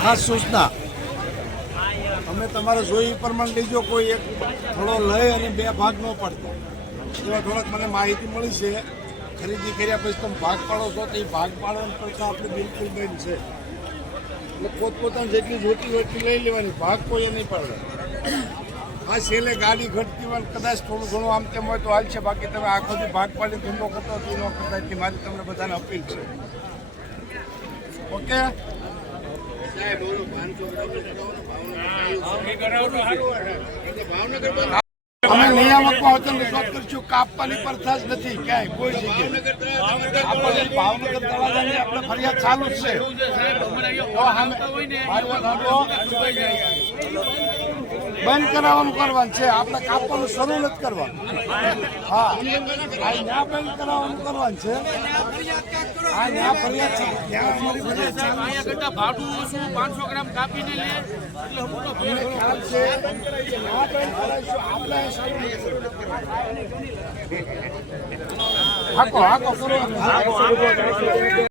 ખાસ સૂચના અમે તમારે જોઈ પ્રમાણે લીજો કોઈ એક થોડો લઈ અને બે ભાગ ન પડતો એવા થોડાક મને માહિતી મળી છે ખરીદી કર્યા પછી તમે ભાગ પાડો છો તો એ ભાગ પાડવાની પ્રથા આપણે બિલકુલ બંધ છે એટલે પોતપોતાની જેટલી જોતી હોય એટલી લઈ લેવાની ભાગ કોઈ નહીં પાડે આ છેલ્લે ગાડી ઘટતી હોય કદાચ થોડું ઘણું આમ તેમ હોય તો હાલ છે બાકી તમે આખોથી ભાગ પાડી ધંધો કરતો હતો ન કરતા એટલી મારી તમને બધાને અપીલ છે ઓકે અમે નિયામકમાં વચન વિશ્વાસ કરીશું કાપવાની પ્રથા જ નથી ક્યાંય કોઈ જગ્યાએ ભાવનગર દરવાજાની આપણે ફરિયાદ ચાલુ જ છે બંધ કરાવવાનું કરવાનું છે આપણે કાપવાનું શરૂ નથી કરવાનું હા ત્યાં બંધ કરાવવાનું કરવાનું છે હા ત્યાં ફરિયાદ છે ત્યાં અમારી ફરિયાદ છે ભાડું 500 ગ્રામ કાપીને લે એટલે મોટો ખ્યાલ છે આપણે હાકો કરો